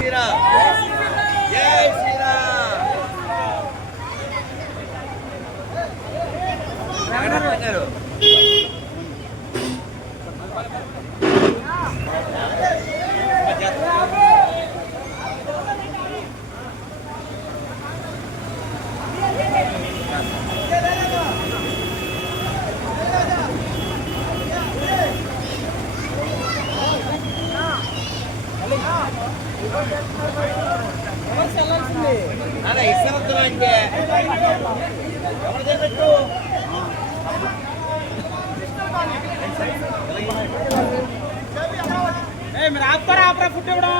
శ్రీరామ్ జై శ్రీరామ్ గారు ఇష్టవంతులంటే ఎవరు చెప్పట్టు మీరు ఆపుతారా ఆపరా ఫుడ్ ఇవ్వడం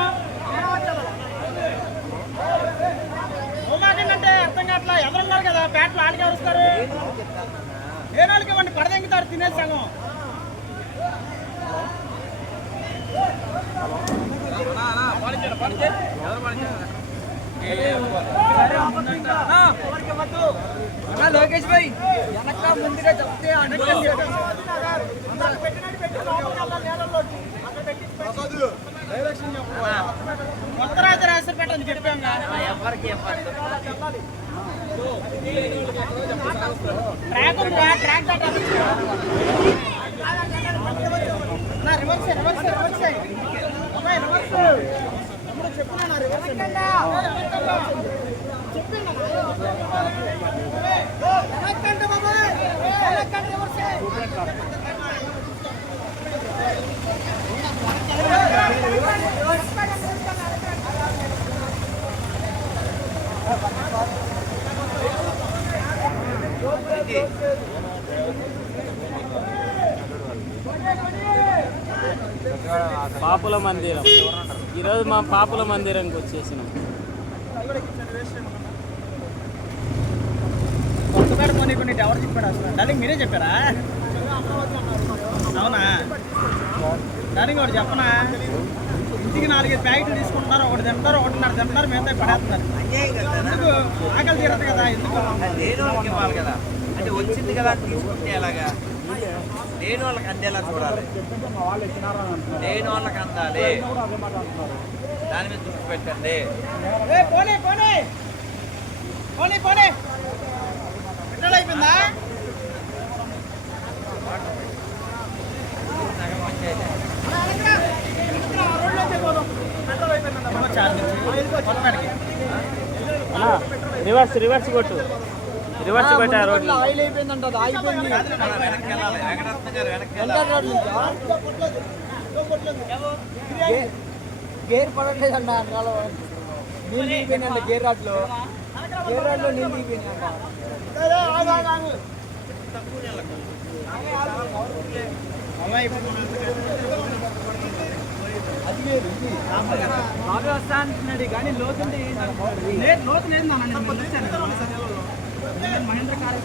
మాకంటే అర్థం కావట్లా ఎవరున్నారు కదా ప్యాట్లు వాళ్ళకి ఎవరుస్తారు ఏ వాళ్ళకి ఇవ్వండి పడదెంగుతారు తినేసాము లోకేష్ భాయ్ వెనక ముందుగా చెప్తే కొత్త రాజు రాసి పెట్టని చెప్పాం ఎవరికి track reverse reverse reverse reverse చెప్తున్నా రివర్స్ పాపుల మందిరం ఈరోజు మా పాపుల మందిరానికి వచ్చేసినాం. కొత్తపేట పోనీ ఎవరు చెప్పారు అసలు డార్లింగ్ మీరే చెప్పారా అవునా డార్లింగ్ ఒకటి చెప్పనా ఇంటికి 4-5 ప్యాకెట్లు తీసుకుంటున్నారు ఒకటి తింటారు ఒకటిన్నర తింటారు మిగతా పడేస్తున్నారు ఎందుకు ఆకలి తీరదు కదా ఎందుకు లేని వాళ్ళకి ఇవ్వాలి కదా అంటే వచ్చింది కదా తీసుకుంటే ఎలాగా లేని వాళ్ళకి అందేలా చూడాలి లేని వాళ్ళకి అందాలి దాని మీద దృష్టి పెట్టండి పోనీ పోనీ పోనీ పోనీ పెట్రోల్ అయిపోయిందా రివర్స్ రివర్స్ కొట్టు రివర్స్ పెట్టా రోడ్లు ఆయిల్ అయిపోయిందంట ఆగిపోయింది గేర్ పడట్లేదంట నీళ్ళు దిగిపోయినాయంట గేర్ రాడ్లో నీళ్ళు దిగిపోయినాయంట బాగా వస్తా అంటున్నాడు కానీ లోతు లోతు లేదు మహేంద్ర కార్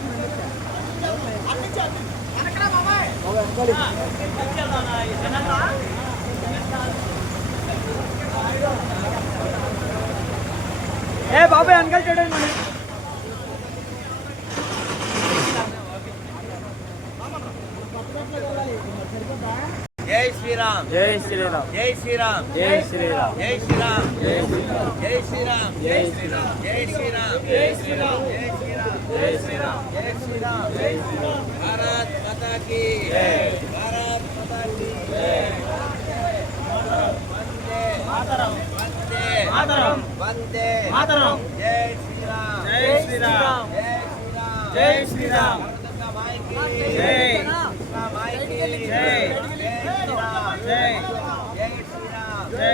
ఏ బాబాయ్ అంకల్ చూడండి మరి జై శ్రీరామ్ జై శ్రీరామ్ జై శ్రీరామ్ జై శ్రీరామ్ జై శ్రీరామ్ జై శ్రీరామ్ జై శ్రీరామ్ జై శ్రీరామ్ జై శ్రీరామ్ జై శ్రీరామ్ జై శ్రీరామ్ జై శ్రీరామ్ భారత్ మాతా కీ జై భారత్ మాతా కీ జై వందే మాతరం వందే మాతరం వందే మాతరం జై శ్రీరామ్ జై శ్రీరామ్ జై శ్రీరామ్ జై శ్రీరామ్ జై జై జై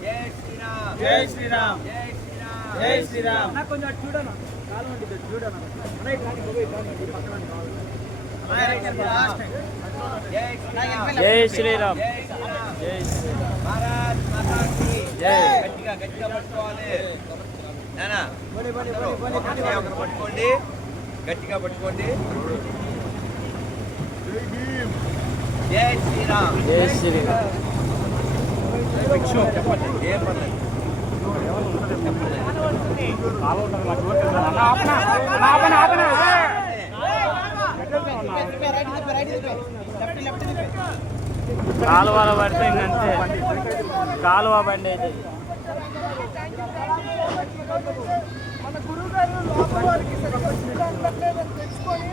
జై శ్రీరామ్ జై శ్రీరామ్ జై శ్రీరామ్ నాకు కొంచెం చూడను కాలు ఉంటుంది చూడను జై శ్రీరామ్ జై భారత్ మాతా కీ జై గట్టిగా గట్టిగా పట్టుకోవాలి నానా ఒకరు పట్టుకోండి గట్టిగా పట్టుకోండి జై శ్రీరామ్ జై శ్రీరామ్ ఏం పర్లేదు కాలువలో పడితే ఇంకంతే కాలువ బండి అయితే మన గురువు గారు లోపల వారికి తెచ్చుకొని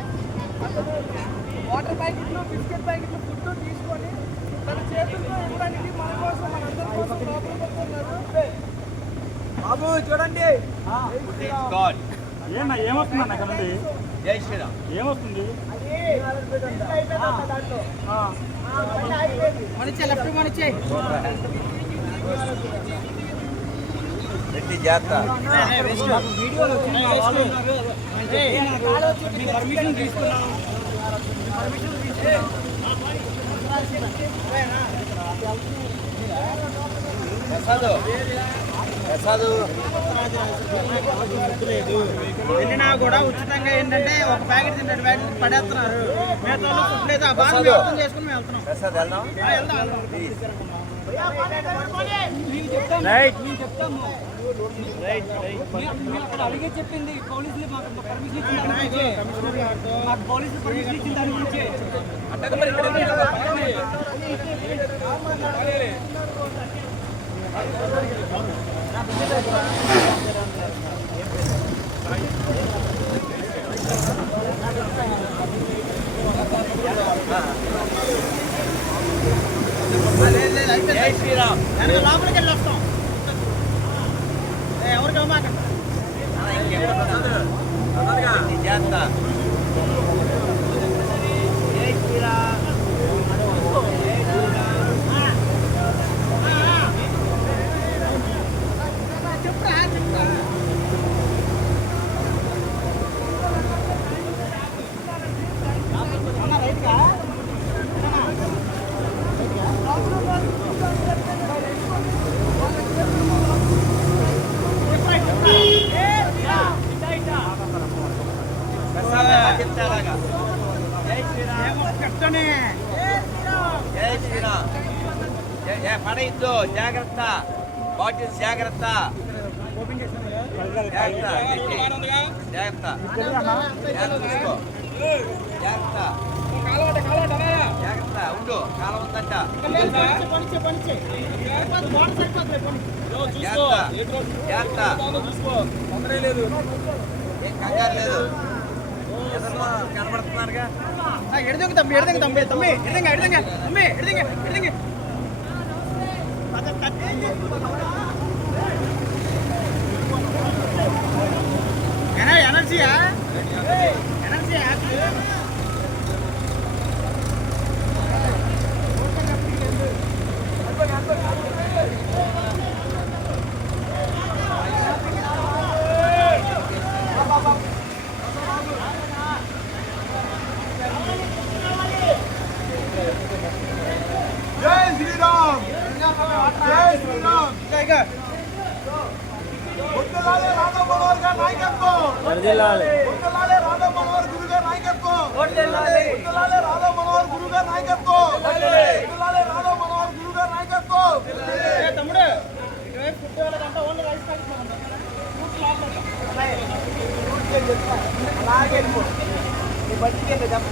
వాటర్ ప్యాకెట్లు బిస్కెట్ ప్యాకెట్లు ఫుడ్ తీసుకొని తన చేతుల్లో ఇవ్వడానికి మన కోసం మనందరి కోసం లోపల పడుతున్నారు. బాబు చూడండి ఏమన్నా ఏమొస్తుందన్న అక్కడ నుండి? జై శ్రీరామ్. ఏమొస్తుంది? రెడ్డి జాగ్రత్త. పర్మిషన్ తీసుకున్నాను. వెళ్ళినా కూడా ఉచితంగా ఏంటంటే ఒక ప్యాకెట్ 2 ప్యాకెట్ పడేస్తున్నారు. మిగతా వాళ్ళు ఫుడ్ లేదు. ఆ బాధ మేము అర్థం చేసుకుని మేము వెళ్తున్నాం. ప్రసాద్ వెళ్దాం. వెళ్దాం. అలాగే చెప్పింది పోలీసులు మాకు పర్మిషన్ ఇచ్చింది. మాకు పోలీసులు పర్మిషన్ ఇచ్చిన దాని గురించి జై శ్రీరామ్. లోపలికి వెళ్ళి వస్తాం. ఎవరికి అమ్మాకండి. రెడ్డి జాగ్రత్త. జై శ్రీరామ్. జై శ్రీరామ్. పడైద్దు జాగ్రత్త. బాటిల్స్ జాగ్రత్త. జాగ్రత్త. జాగ్రత్త. తీసుకో. జాగ్రత్త. జాగ్రత్త ఉండు. కాలం ఉందంట. జాగ్రత్త. ఏం కంగారు లేదు. ఎదురు కనబడుతున్నారుగా. ఎడదంగా తమ్మి ఎడదంగా తమ్మి తమ్మి ఎడదంగా ఎడదంగా తమ్మి ఎడదంగా ఎడదంగా ఎనర్జీయా ఎనర్జీయా జై శ్రీరామ్. జై శ్రీరామ్. గుర్తులాలే రాధా మనోహర్ గారి నాయకత్వం. గుర్తులాలే రాధా మనోహర్ గురు గారి నాయకత్వం. గుర్తులాలే రాధా మనోహర్ గురు గారి నాయకత్వం. గుర్తులాలే రాధా మనోహర్ గురు గారి నాయకత్వం. తమ్ముడు ఇటువైపు ఫుడ్ వాళ్ళకంటే ఓన్లీ రైస్ ప్యాకెట్ అలాగే వెళ్ళిపో. నీ బట్టికి చెప్తాను.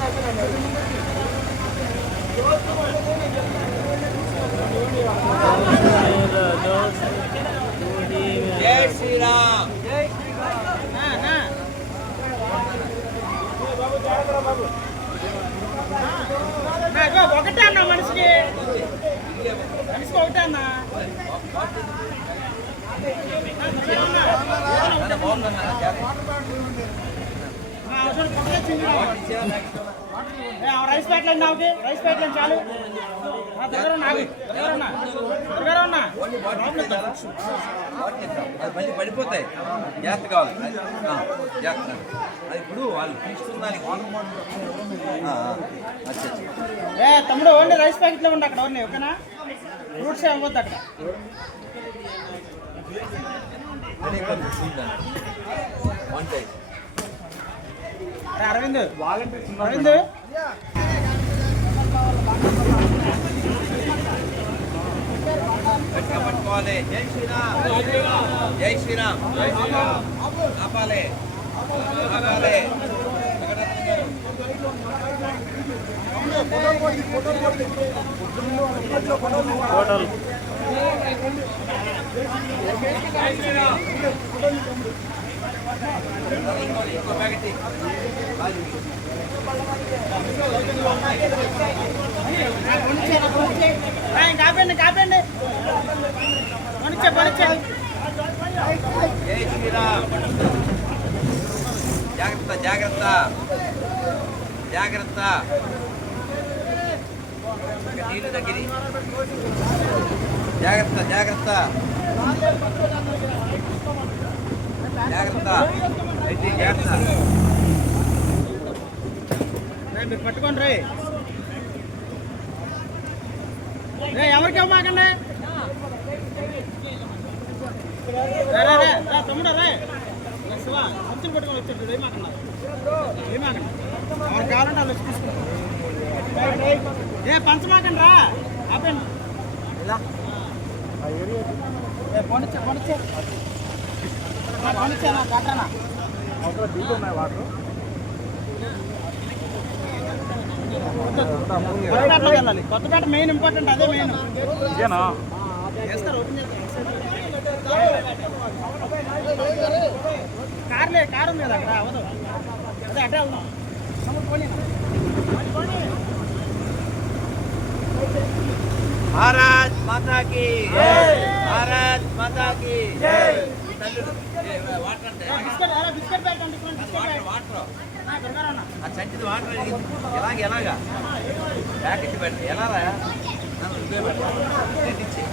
జై శ్రీరామ్. ఒకటే అన్న మనిషికి ఒకటే అన్న రైస్ ప్యాకెట్ అండి నాకు రైస్ ప్యాకెట్ చాలు దగ్గర ఉన్నా మళ్ళీ పడిపోతాయి. జాగ్రత్త కావాలి. జాగ్రత్త. అది ఇప్పుడు వాళ్ళు తీసుకున్నారు. తమ్ముడు ఓన్లీ రైస్ ప్యాకెట్లో ఉండి అక్కడ ఓన్లీ ఓకేనా. ఫ్రూట్స్ అవ్వద్దు అక్కడ. అరవింద్ అరవింద్ పట్టుకోవాలి. జై శ్రీరామ్. జై శ్రీరామ్. ఆపాలి. ఆపాలి. ఫోటోలు ఇంకో ప్యాకెట్ ఇయ్యి. కాపండి కాపండి పనిచ్చే పనిచ్చే జై శ్రీరామ్. జాగ్రత్త జాగ్రత్త జాగ్రత్త. ఇంకా నీళ్ళు తగ్గిరి. జాగ్రత్త జాగ్రత్త జాగ్రత్త. రెడ్డి జాగ్రత్త. మీరు పట్టుకోండి రే ఎవరికి ఇవ్వమాకండి తమ్ముడు రే శివ సంచులు పట్టుకొని వచ్చాడు ఏమాకన్నా ఏమాకండి ఎవరికి కావాలంటే వాళ్ళు వచ్చి తీసుకుంటారు పంచమాకండి రా ఆపండి పొనిచ్చే పొనిచ్చే పొనిచ్చే నా కట్టనా కొత్తపేటలోకి వెళ్ళాలి కొత్తపేట మెయిన్ ఇంపార్టెంట్ అదే మెయిన్ చేస్తారు ఓపెన్ కార్లే కారు ఉంది కదా అక్కడ అవదు అదే అటే వెళ్దాం భారత్ మాతాకి భారత్ మాతాకి. బిస్కెట్ ప్యాకెట్ అండి వాటర్ దొరకారన్నా ఆ సంచిది వాటర్ ఎలాగా ప్యాకెట్ పెట్టి ఎలా పెట్టించి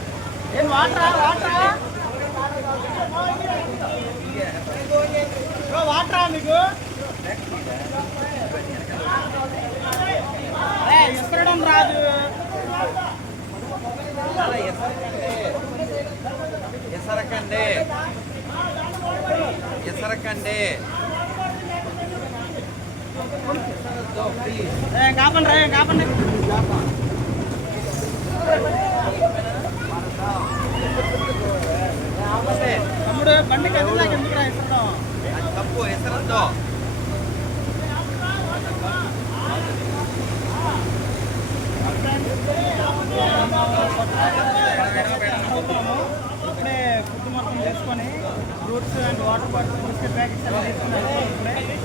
ఏం వాటరా వాటరా వాటరా మీకు ఇస్తడం రాదు ఎసరకండి ఎసరకండి. కాపండి రా కాపండి తమ్ముడు బండి కదిలాక ఎందుకు రా ఇస్తడం అది తప్పు ఎసరద్దు. ఇప్పుడే ఫుడ్ మొత్తం తీసుకొని fruits and water bottles biscuit packets అలా తీసుకున్నాను ఇప్పుడే లేని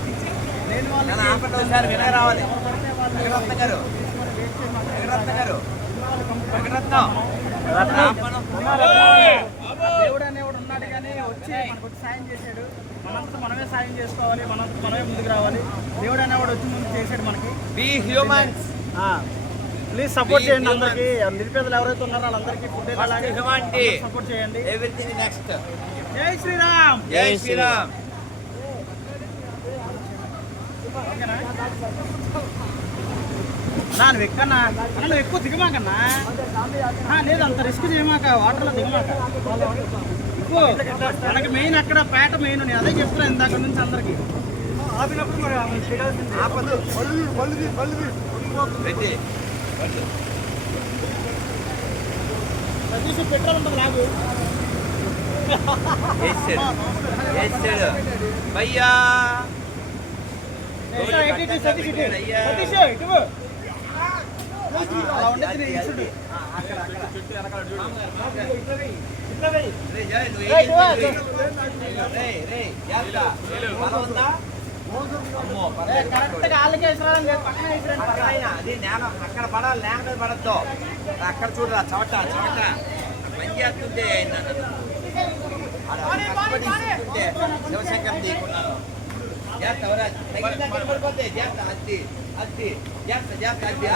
నేను వాళ్ళు ఆపండి ఒకసారి వినయ రావాలి. వెంకటరత్న గారు వెంకటరత్న గారు వెంకటరత్నం దేవుడు అనేవాడు ఉన్నాడు కానీ వచ్చి మనకు వచ్చి సాయం చేశాడు. మనంతా మనమే సాయం చేసుకోవాలి, మనంతా మనమే ముందుకు రావాలి. దేవుడు అనేవాడు వచ్చి ముందు చేశాడు మనకి. Be humans. ప్లీజ్ సపోర్ట్ చేయండి అందరికి నిరుపేదలు ఎవరైతే ఉన్నారో వాళ్ళందరికీ ఫుడ్ హ్యూమానిటీ సపోర్ట్ చేయండి. Everything next. జై శ్రీరామ్. జై శ్రీరామ్. ఓకేనా నువ్వు ఎక్కన్నా నువ్వు ఎక్కువ దిగమాకన్నా లేదు అంత రిస్క్ చేయమాక వాటర్లో దిగమాక ఎక్కువ మనకి మెయిన్ అక్కడ పేట మెయిన్ నేను అదే చెప్తున్నాను ఇందాక నుంచి అందరికి సతీష్ పెట్రోల్ ఉంటుంది లాగు భయ్యా సతీష్ ఇటు అలా ఉండేది ఇసుడు కరెక్ట్ గా వాళ్ళకే అది నేల అక్కడ పడాలి, నేల మీద పడద్దు. అక్కడ చూడరా చవట చవట పని చేస్తుంటే శివశంకర్ తీసుకున్నాను. చేస్తావరా పడిపోతే చేస్తా అద్ది అద్ది చేస్తా చేస్తా అద్ది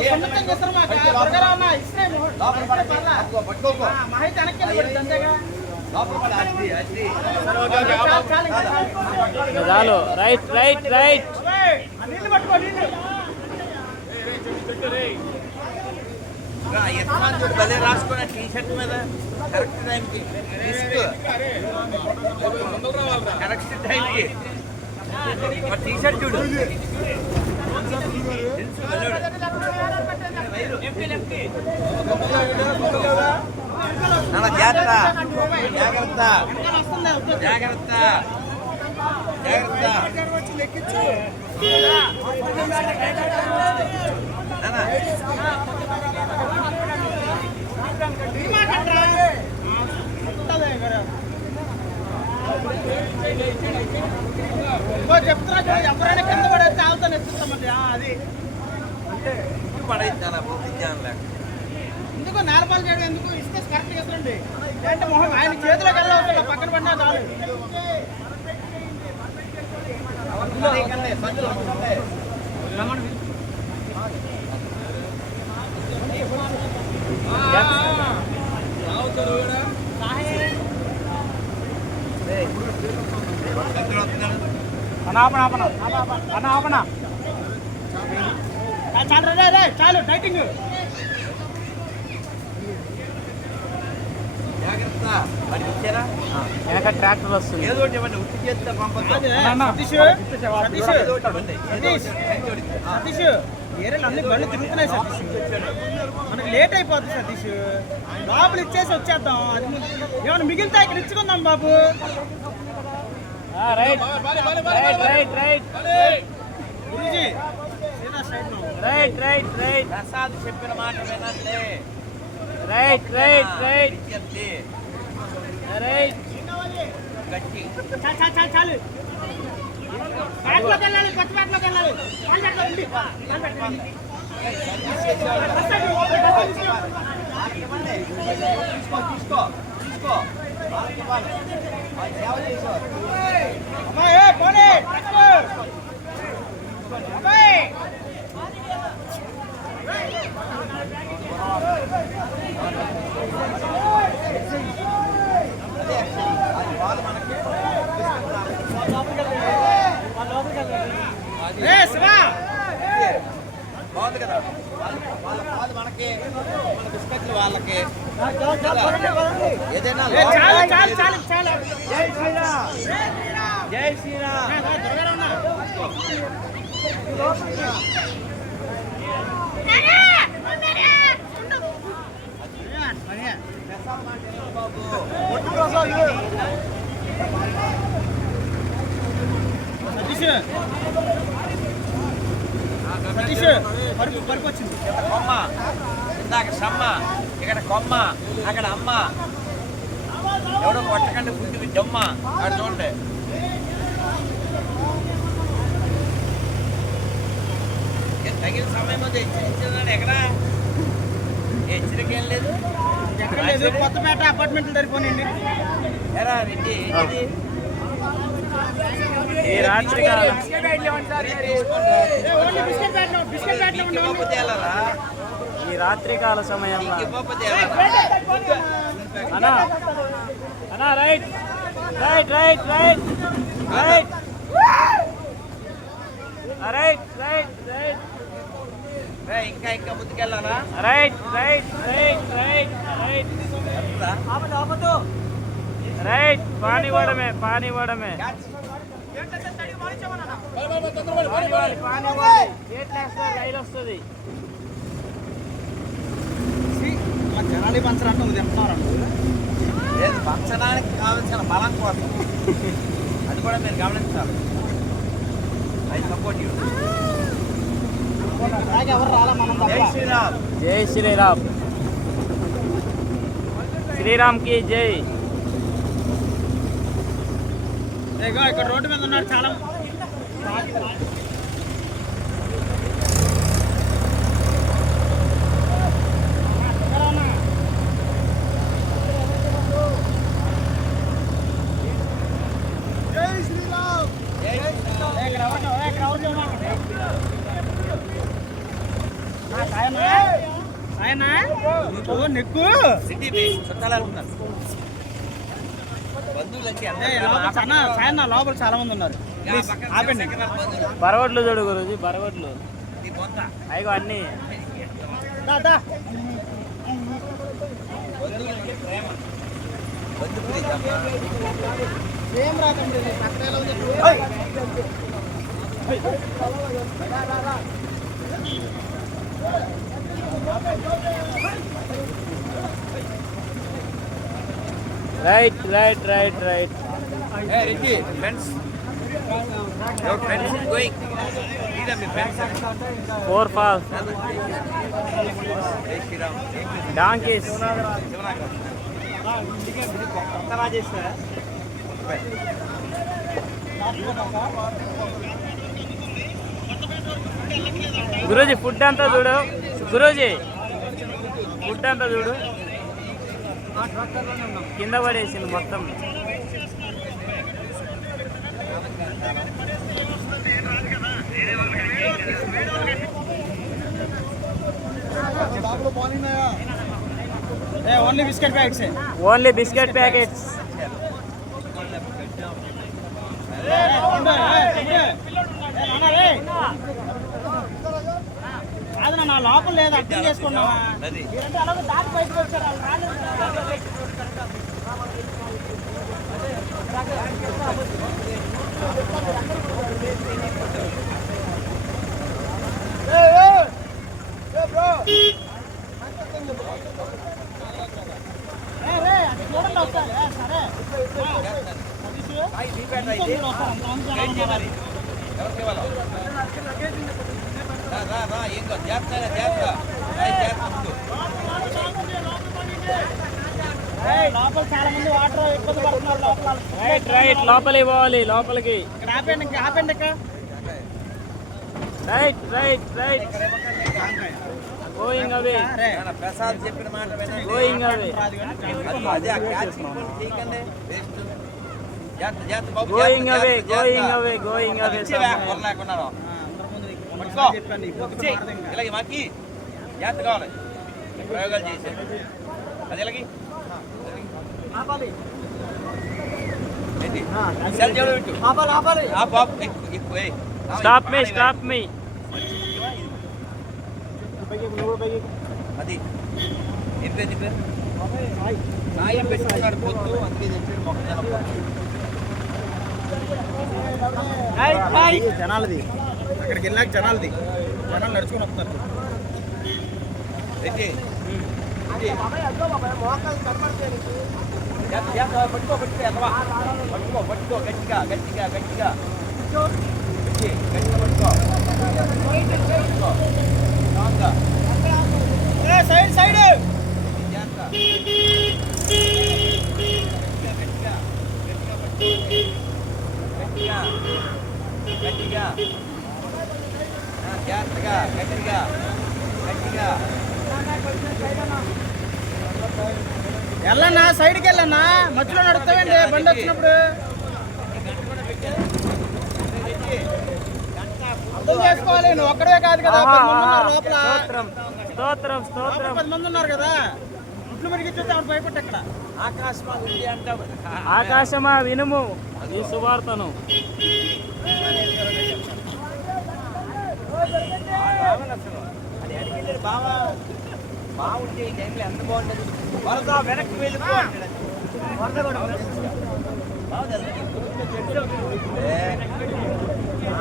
చేయడం లోపల పట్టుకోకో లోపల పడ అద్ది అద్ది చాలు. Right right right. నీళ్ళు పట్టుకో నీళ్ళు భలే రాసుకున్న టీ షర్ట్ మీద కరెక్ట్ టైంకి కరెక్ట్ టైంకి టీ షర్ట్ చూడు జాగ్రత్త జాగ్రత్త జాగ్రత్త జాగ్రత్త నానా, చెప్తున్నా ఎవరైనా కింద పడేస్తే ఆవుతాను ఎత్తుతామండి అది ఇంటి పడేస్తాను బుద్ధి జ్ఞానం లేక. ఎందుకు నేలపాలు చేయడం ఎందుకు ఇస్తే కరెక్ట్ చేస్తుందండి అంటే మొహం ఆయన చేతిలోకి వెళ్ళవచ్చు పక్కన పడినా చాలు చాలు రే చాలు డైటింగ్ జాగ్రత్త మరి ఇచ్చారా వెనక ట్రాక్టర్ వస్తుంది. ఏదో ఒకటి ఇవ్వండి, ఉత్తి చేస్తే పంపొద్దు. సతీష్ ఏదో ఒకటి ఇవ్వండి. సతీష్ ఏరేళ్ళు అన్ని బళ్ళు తిరుగుతున్నాయి సతీష్ మనకి లేట్ అయిపోతుంది సతీష్ లోపల ఇచ్చేసి వచ్చేద్దాం అది ఏమన్నా మిగిలితే ఇక్కడ ఇచ్చుకుందాం బాబు రైట్ రైట్ రైట్ రైట్ గురూజీ సీదా సైడ్ లో. రైట్ రైట్ రైట్ ప్రసాద్ చెప్పిన మాట వినండి. రైట్ రైట్ రైట్ విజ్ఞప్తి రైట్. గట్టి. చాలు చాలు చాలు చాలు బ్యాట్లోకి వెళ్ళాలి కొత్త బ్యాట్లోకి వెళ్ళాలి కాలు బ్యాట్లో ఉంది కాలు బ్యాట్లో ఉంది తీసుకో తీసుకో వాళ్ళకి ఇవ్వాలి. వాళ్ళు సేవ చేసేవారు. అమ్మాయి పోనీ అమ్మాయి అది వాళ్ళు మనకి ఏ శివా బాగుంది కదా. వాళ్ళ పాలు మనకి, మన బిస్కెట్లు వాళ్ళకి. ఏదైనా ఏ చాలు చాలు చాలు చాలు జై శ్రీరామ్. జై శ్రీరామ్. త్వరగా ఉన్నా సతీష్ సతీష్ పరుపు పరుపు వచ్చింది ఇక్కడ కొమ్మ, ఇందాక సమ్మ, ఇక్కడ కొమ్మ, అక్కడ అమ్మ. ఎవడో కొట్టకండి పుట్టి జమ్మ. అక్కడ చూడండి. తగిన సమయం ఉంది. హెచ్చరించాడు ఎక్కడ హెచ్చరిక ఏం లేదు. ఎక్కడ లేదు కొత్తపేట అపార్ట్మెంట్లు సరిపోనండి ఎరా రెడ్డి ఏంటిది? ఈ రాత్రి కాలం only biscuit packet biscuit packet నీకు ఇవ్వకపోతే ఎలారా? ఈ రాత్రి కాల సమయంలో నీకు ఇవ్వకపోతే ఎలారా? అన్నా అన్నా right right right right right right right right రే, ఇంకా ముందుకెళ్ళాలా? Right right right right right ఎంత? రైట్ పానివ్వడమే పానివ్వడమే రైలు వస్తుంది. జనాలి పంచరంటే నువ్వు తింటున్నారండి లేదు, పంచడానికి కావాల్సిన బలం కోసం. అది కూడా మీరు గమనించాలి. I support you. ఎవరు రాలా మనం జై శ్రీరామ్. జై శ్రీరామ్. శ్రీరామ్ కి జై. ఇగో ఇక్కడ రోడ్డు మీద ఉన్నారు చాలా ఆయన నెక్కు సిటీ బేస్ చుట్టాలు వెళ్తున్నారు. బంధువులకి సాయన్న లోపల చాలా మంది ఉన్నారు ఆపండి బరవడ్లు చూడు గురుజీ బరవడ్లు నీ బొంత అయ్యో అన్నీ బంధువులకి ప్రేమ. బంధువులు ఏం రాకండి పక్కన ఉంది right right right right Reddy friends Your friends is going. Lead me friends. 4 falls. Jai Shri Ram. Donkeys. Guruji food అంతా చూడు. గురూజీ ఫుడ్ అంతా చూడు. కింద పడేసింది మొత్తం. Only biscuit packets. Only biscuit packets. కాదు నా లోపల లేదు, అర్థం చేసుకున్నావా? Nadi. మీరంటే అలాగే దాటి బయటకు వచ్చారు, వాళ్ళు రాలేదు. చూడండి ఒకసారి. సరే Guide చేయమని. ఎవరికి ఇవ్వాలో? రా ఏం కాదు. జాగ్రత్త. ముందు. లోపల చాలా మంది వాటర్ ఇబ్బంది పడుతున్నారు. లోపల రైట్ లోపలికి పోవాలి. లోపలికి ఇక్కడ ఆపండి, ఇంకా ఆపండి. ఇక్కడ రైట్ గోయింగ్ అవే. మన ప్రసాద్ చెప్పిన మాట వినండి. Going away. అదే ఆ క్యాచింగ్ కూడా చేయకండి. వేస్ట్. జాగ్రత్త బాబు. Going away. కొనలేకున్నాను. చెప్పండి ఇలాగే మాకి జాగ్రత్త కావాలి. ప్రయోగాలు చేశాను. అది ఇలాగే ఏంటి సెల్ చేయడం పెట్టు. ఆ బాబు ఎక్కువ స్టాప్ మీ. అది ఏం పేరు సాయి పెట్టుకున్నాడు పొత్తు. అందుకే తెచ్చాడు మొక్కజొన్న పొత్తు. జనాలది అక్కడికి వెళ్ళాక జనాలు నడుచుకొని వస్తారు. రెడ్డి పట్టుకో గట్టిగా సైడ్ గట్టిగా జాగ్రత్తగా గట్టిగా వెళ్ళన్నా, సైడ్కి వెళ్ళన్నా. మధ్యలో నడుస్తావండి బండి వచ్చినప్పుడు. అర్థం చేసుకోవాలి, నువ్వు ఒక్కడే కాదు కదా, 10 మంది ఉన్నారు లోపల. స్తోత్రం 10 మంది ఉన్నారు కదా. గుడ్లు మెరిగిచ్చేస్తే ఆవిడ భయపట్టి అక్కడ. ఆకాశమా వినుము ఈ సువార్తను. అది అడిగింది బాగుంటే ఈ టైంలో ఎంత బాగుంటుంది. వరద వెనక్కి వెళ్ళిపో అంటాడు. వరద కూడా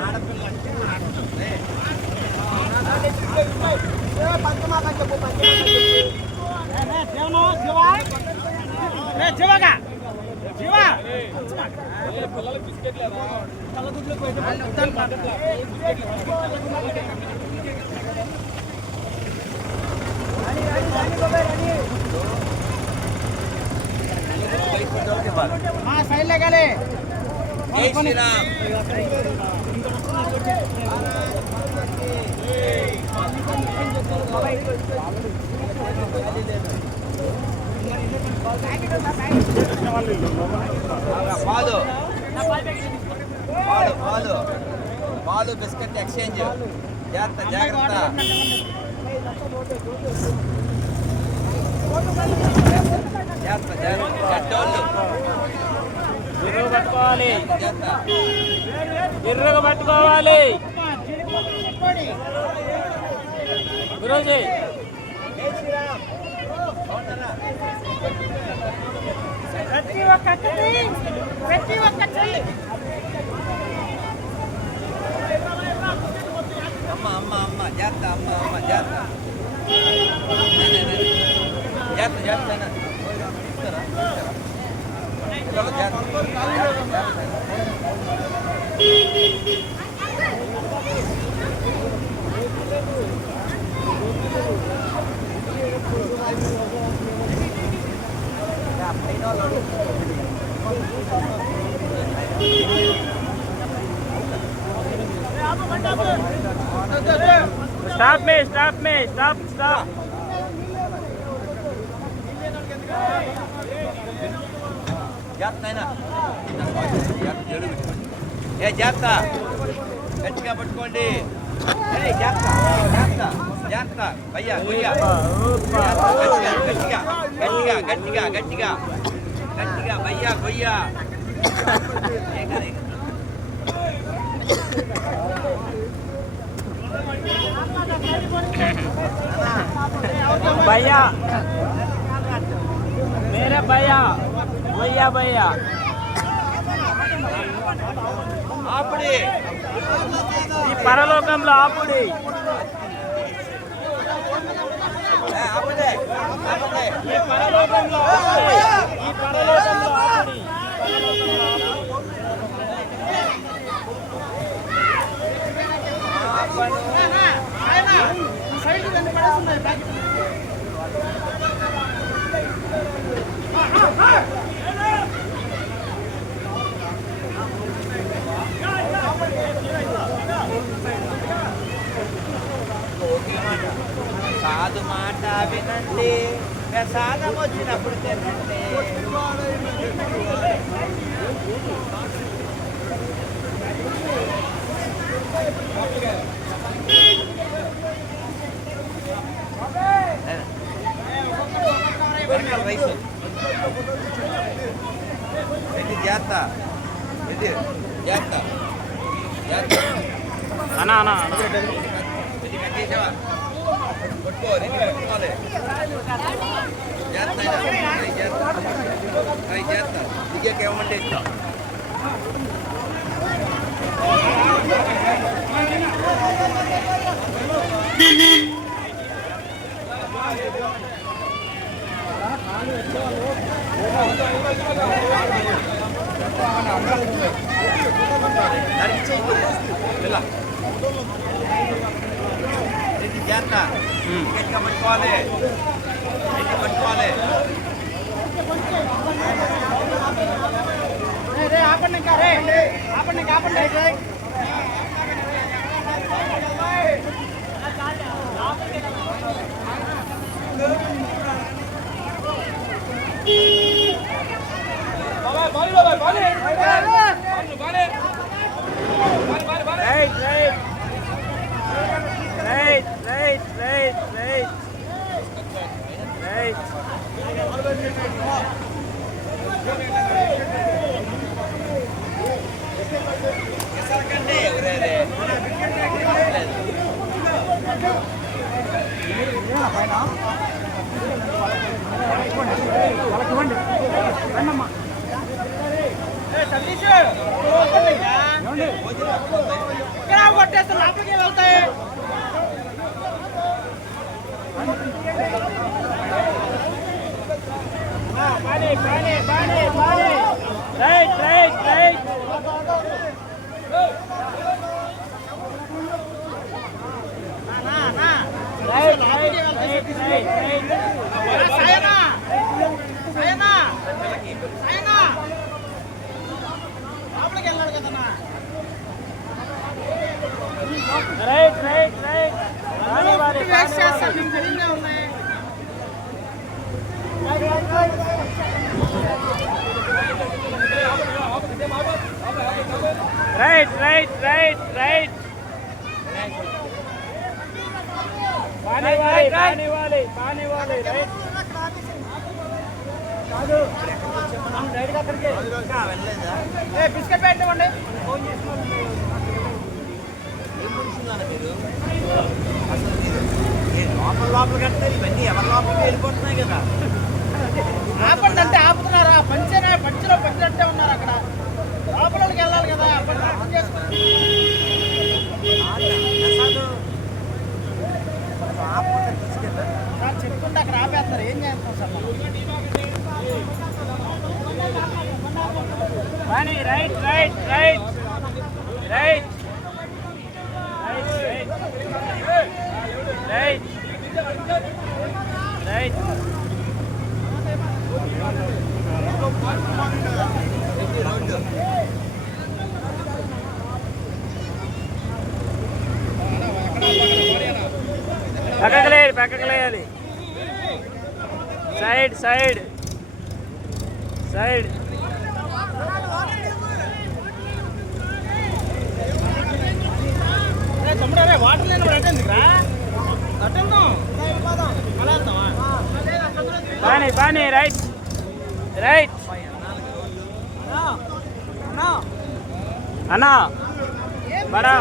ఆడపిల్ల అంటే ఆడుతుంది. సైడ్ లేగాలి. జై శ్రీరామ్. పాలు బిస్కెట్ ఎక్స్చేంజ్. జాగ్రత్త ఎర్రగా పట్టుకోవాలి. గురూజీ ప్రతి ఒక్క చెల్లి అమ్మ జాగ్రత్త. జాగ్రత్త జాగ్రత్త. स्टॉप में स्टॉप ఏ జాగ్రత్త గట్టిగా పట్టుకోండి జాగ్రత్త భయ్యా గొయ్యా గట్టిగా భయ్యా గొయ్యా भैया मेरे भैया ఆపుడి ఈ పరలోకంలో ఆపుడి ఆపదే ఈ పరలోకంలో ఆపుడి సైడ్ రెండు పడేస్తున్నాయి ప్యాకెట్ సాధు మాట వినండి ప్రసాదం వచ్చినప్పుడు తినండి రైస్ జాగ్రత్త అన్నా కట్టేసావా కొట్టుకో పెట్టుకోవాలి జాగ్రత్త దిగాక ఏమంటే ఇస్తాం జాగ్రత్త గట్టిగా పట్టుకోవాలి ఆపండి కొట్టేస్తే లోపలికి వెళ్తాయి రైట్ లోపలికి వెళ్ళాడు కదన్నా రైట్ వేస్ట్ చేస్తారు మీకు తెలియదే ఉన్నాయి రైట్ पानी वाले राइट బిస్కెట్ పెట్టండి లోపల కడితే ఇవన్నీ ఎవరి లోపలికి వెళ్ళిపోతున్నాయి కదా ఆపండి అంటే ఆపుతున్నారా పంచలో పంచినట్టే ఉన్నారు అక్కడ లోపలికి వెళ్ళాలి కదా అర్థం చేసుకోండి చెప్తుంటే అక్కడ ఆపేస్తారు ఏం చేస్తాం సార్ पानी राइट రైట్ పక్కకు లేయాలి సైడ్ సైడ్ సైడ్ తమ్ముడు అరే వాటర్ లేని వాడు అటెందుకురా అటెందాం అలా వెళ్తామా పానీ రైట్ రైట్ అన్నా బడా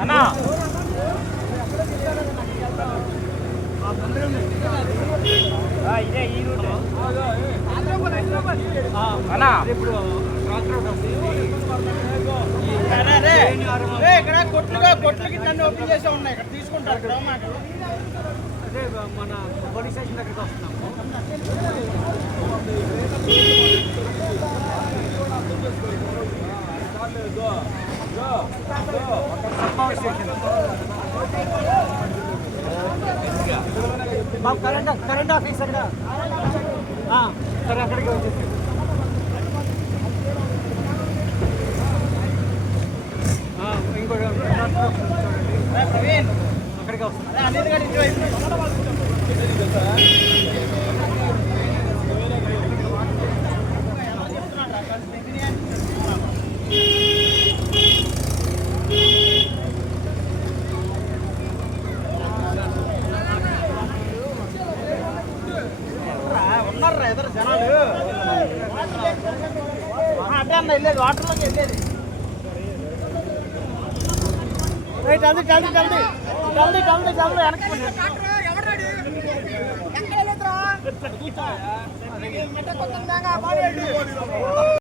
అన్నా ఇదే ఈ రూట్ అన్నా ఇక్కడ కొట్లకి నన్ను ఓపెన్ చేసే ఉన్నాయి ఇక్కడ తీసుకుంటారు ఇక్కడ మాటలు అదే మన పోలీస్ స్టేషన్ దగ్గరికి వస్తున్నాము కరెంట్ ఆఫీస్ అక్కడ సరే అక్కడికి వచ్చేసి ఇంకోటి ప్రవీణ్ అక్కడికి వస్తుంది అన్నిటి కానీ ఉన్నారా ఎదురు జనాలు అదే అన్న వెళ్ళేది వాటర్లోకి వెళ్ళేది జల్దీ జల్దీ జల్దీ జల్దీ జల్దీ జల్దీ వెనక్కి